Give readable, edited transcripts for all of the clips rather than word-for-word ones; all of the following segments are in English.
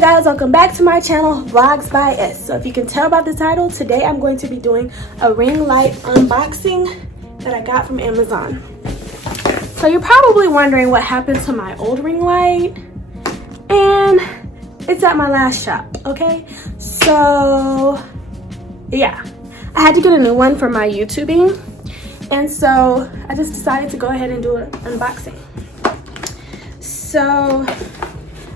guys, welcome back to my channel, Vlogs by S. So if you can tell by the title, today I'm going to be doing a ring light unboxing that I got from Amazon. So you're probably wondering what happened to my old ring light, and it's at my last shop, okay? So yeah, I had to get a new one for my YouTubing, and so I just decided to go ahead and do an unboxing. So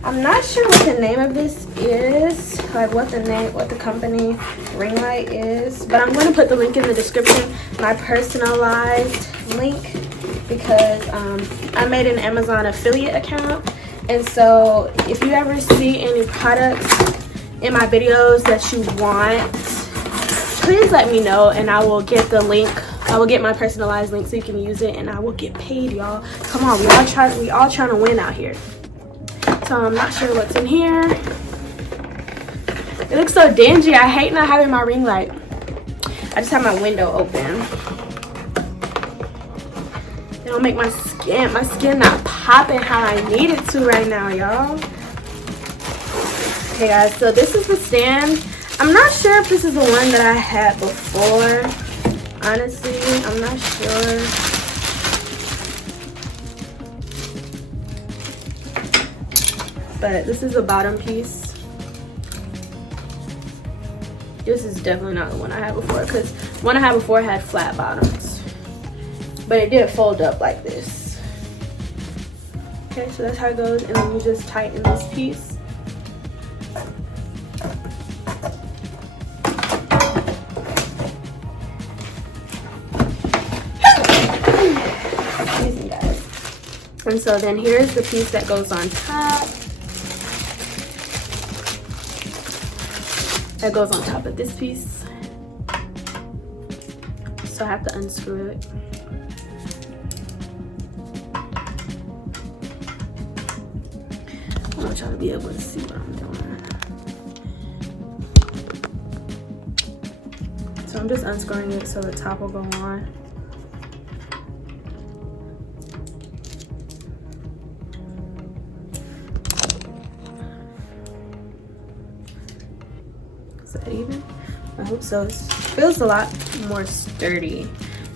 I'm not sure what the name of this is, like what the company ring light is, but I'm going to put the link in the description, my personalized link, because I made an Amazon affiliate account. And so if you ever see any products in my videos that you want, please let me know and I will get the link. I will get my personalized link so you can use it, and I will get paid, y'all. Come on, we all trying to win out here. So I'm not sure what's in here. It looks so dingy. I hate not having my ring light. I just have my window open. It don't make my skin not popping how I need it to right now, y'all. Okay guys, so this is the stand. I'm not sure if this is the one that I had before. Honestly, I'm not sure. But this is the bottom piece. This is definitely not the one I had before, because the one I had before had flat bottoms. But it did fold up like this. Okay, so that's how it goes, and then you just tighten this piece. Excuse me, guys. And so then here's the piece that goes on top. That goes on top of this piece. So I have to unscrew it. I want y'all to be able to see what I'm doing. So I'm just unscrewing it so the top will go on. Is that even? I hope so. It feels a lot more sturdy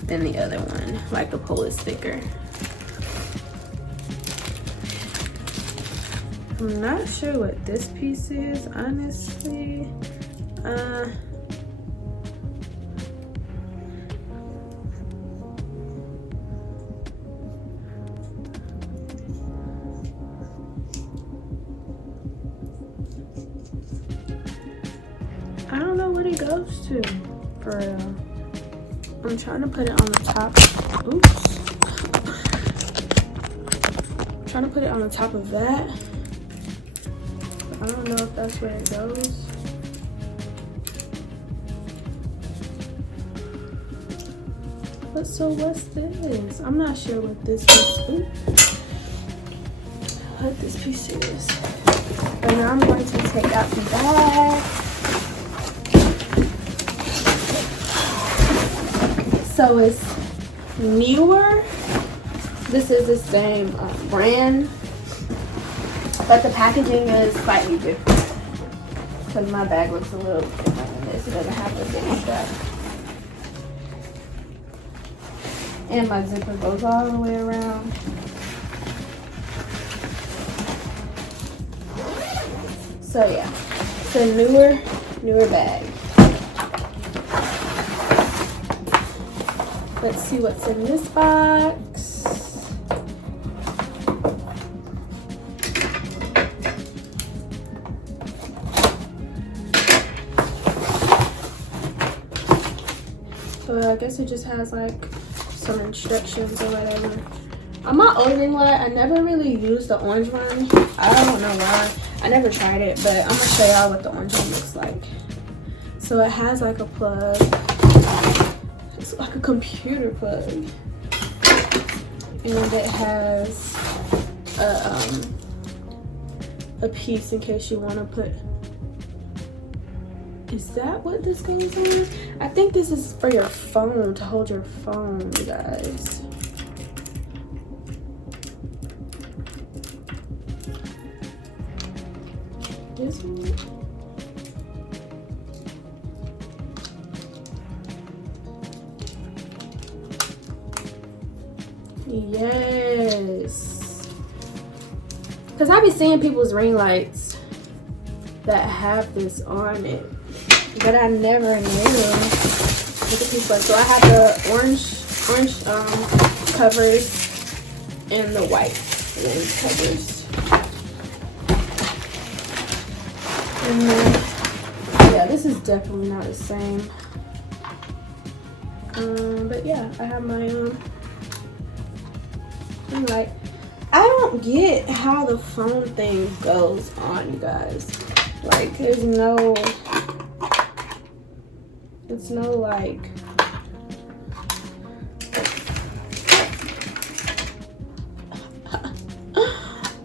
than the other one. Like the pole is thicker. I'm not sure what this piece is, honestly. I don't know what it goes to, for real. I'm trying to put it on the top. Oops. I'm trying to put it on the top of that. I don't know if that's where it goes. But so what's this? I'm not sure what this is. What this piece is. But now I'm going to take out the bag. So it's Neewer. This is the same brand, but the packaging is slightly different because my bag looks a little different than this. It doesn't have the zipper strap. And my zipper goes all the way around. So yeah, it's a Neewer bag. Let's see what's in this box. So I guess it just has like some instructions or whatever. On my old ring light, I never really used the orange one. I don't know why. I never tried it, but I'm gonna show y'all what the orange one looks like. So it has like a plug. It's like a computer plug, and it has a piece in case you want to put. Is that what this goes on? I think this is for your phone, to hold your phone, you guys. this one. Yes, because I be seeing people's ring lights that have this on it, but I never knew. Look at these ones. So I have the orange covers and the white lens covers. And then, yeah, this is definitely not the same. But yeah, I have my like, I don't get how the phone thing goes on, you guys. Like, there's no, it's no like,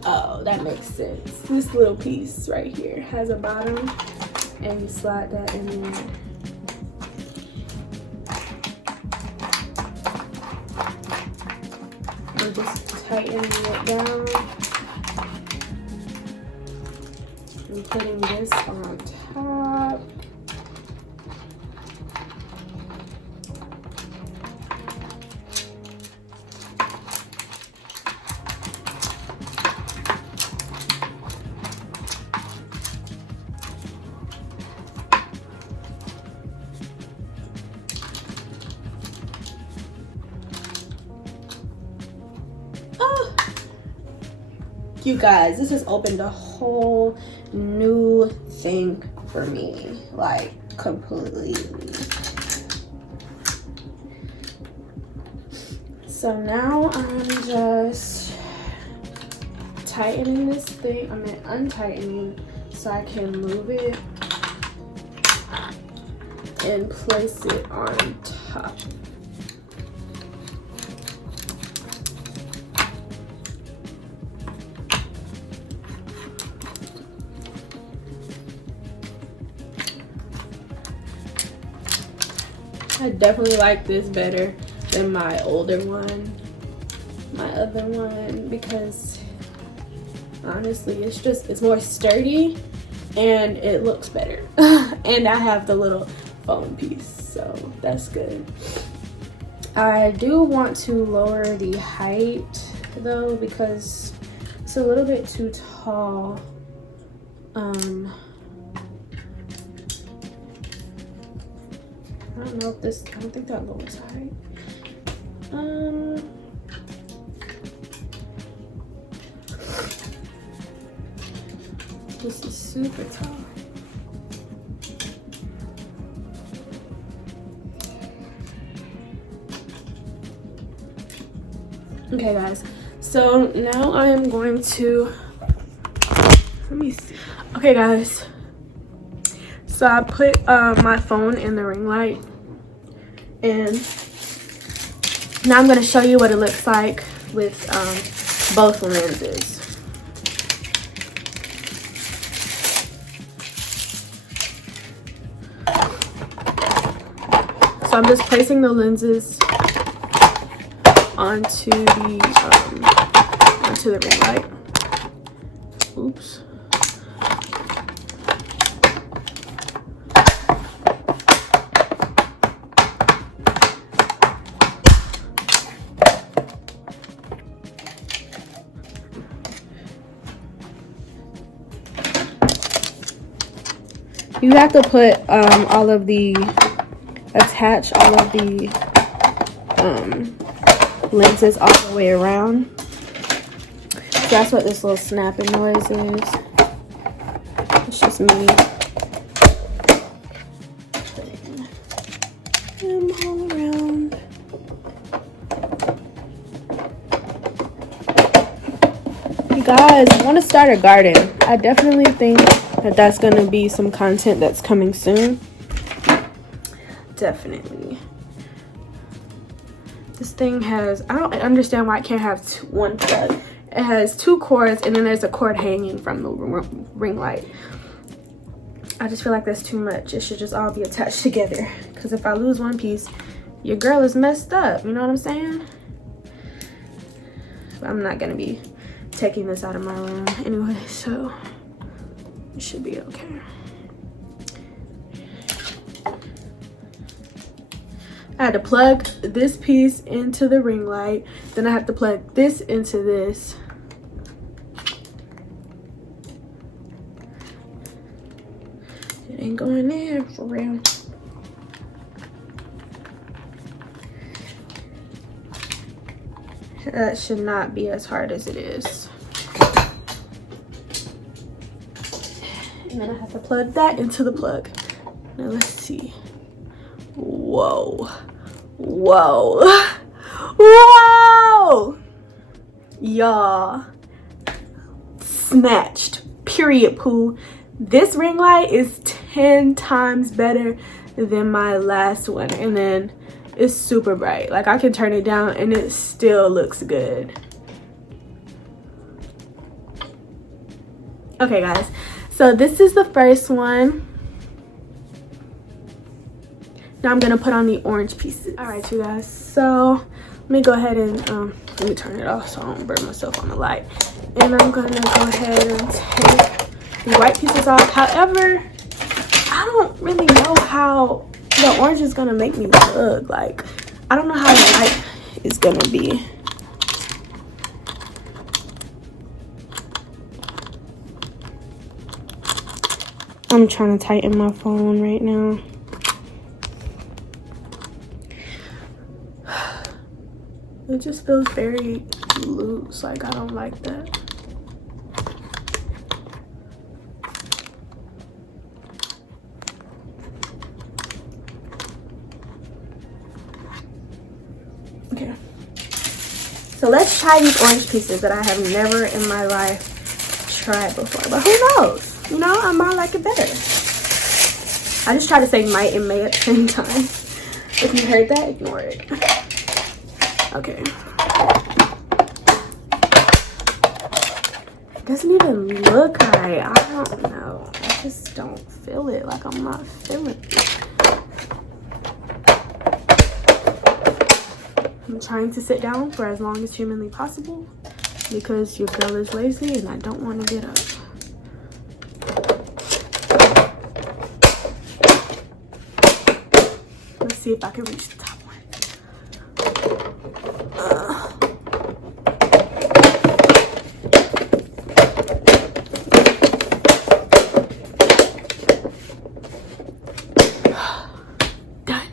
oh, that makes sense. This little piece right here has a bottom, and you slide that in there. And just tightening it down and putting this on top. You guys, this has opened a whole new thing for me, like completely. So now I'm just tightening this thing, untightening so I can move it and place it on top. I definitely like this better than my older one, my other one, because honestly it's more sturdy and it looks better. And I have the little phone piece, so that's good. I do want to lower the height though, because it's a little bit too tall. I don't know if this, I don't think that lowers height. This is super tall. Okay guys, so now I am going to, let me see. Okay guys, so I put my phone in the ring light, and now I'm going to show you what it looks like with both lenses. So I'm just placing the lenses onto the ring light. Oops. You have to put attach all of the lenses all the way around. So that's what this little snapping noise is. It's just me putting them all around. You guys, I want to start a garden. I definitely think that that's going to be some content that's coming soon. Definitely. This thing has, I don't understand why it can't have one plug. It has two cords, and then there's a cord hanging from the ring light. I just feel like that's too much. It should just all be attached together, because if I lose one piece, your girl is messed up. You know what I'm saying? But I'm not gonna be taking this out of my room anyway, so It should be okay. I had to plug this piece into the ring light. Then I have to plug this into this. It ain't going in for real. That should not be as hard as it is. And then I have to plug that into the plug. Now let's see. Whoa. Whoa. Whoa. Y'all. Snatched. Period, poo. This ring light is 10 times better than my last one. And then it's super bright. Like, I can turn it down and it still looks good. Okay, guys. So this is the first one. Now I'm gonna put on the orange pieces. All right, you guys. So let me go ahead and let me turn it off so I don't burn myself on the light. And I'm gonna go ahead and take the white pieces off. However, I don't really know how the orange is gonna make me look. Like, I don't know how the light is gonna be. I'm trying to tighten my phone right now. It just feels very loose. Like, I don't like that. Okay. So let's try these orange pieces that I have never in my life tried before. But who knows? You know, I might like it better. I just try to say might and may at the same time. If you heard that, ignore it. Okay. It doesn't even look right. I don't know. I just don't feel it. Like, I'm not feeling it. I'm trying to sit down for as long as humanly possible because your girl is lazy and I don't want to get up. Let's see if I can reach the top one. Done.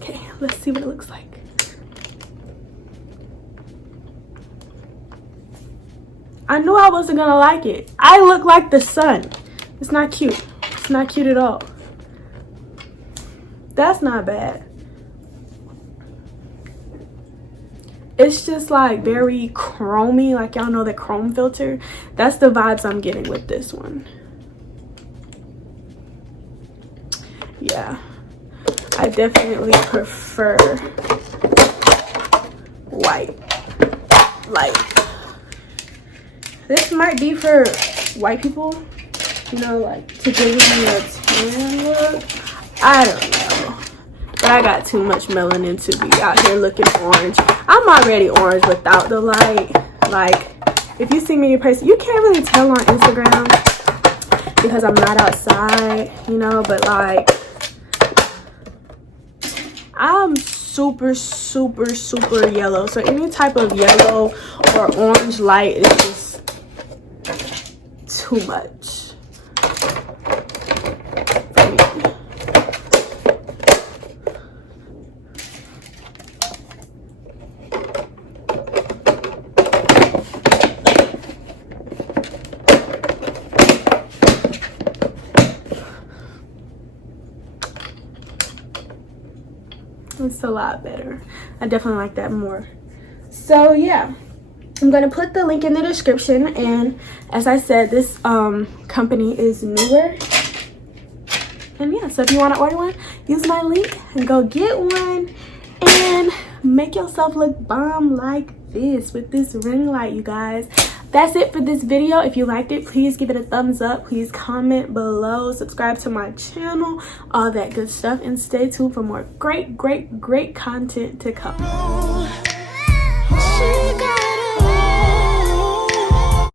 Okay, let's see what it looks like. I knew I wasn't gonna like it. I look like the sun. It's not cute. It's not cute at all. That's not bad. It's just like very chromey, like y'all know the chrome filter. That's the vibes I'm getting with this one. Yeah, I definitely prefer white. Like, this might be for white people, you know, like to give me a tan look. I don't know. But I got too much melanin to be out here looking orange. I'm already orange without the light. Like, if you see me in person, you can't really tell on Instagram because I'm not outside, you know, but like, I'm super, super, super yellow. So any type of yellow or orange light is just too much. It's a lot better. I definitely like that more. So yeah, I'm gonna put the link in the description, and as I said, this company is Neewer. And yeah, so if you want to order one, use my link and go get one and make yourself look bomb like this with this ring light, you guys. That's it for this video. If you liked it, please give it a thumbs up. Please comment below, subscribe to my channel, all that good stuff, and stay tuned for more great content to come.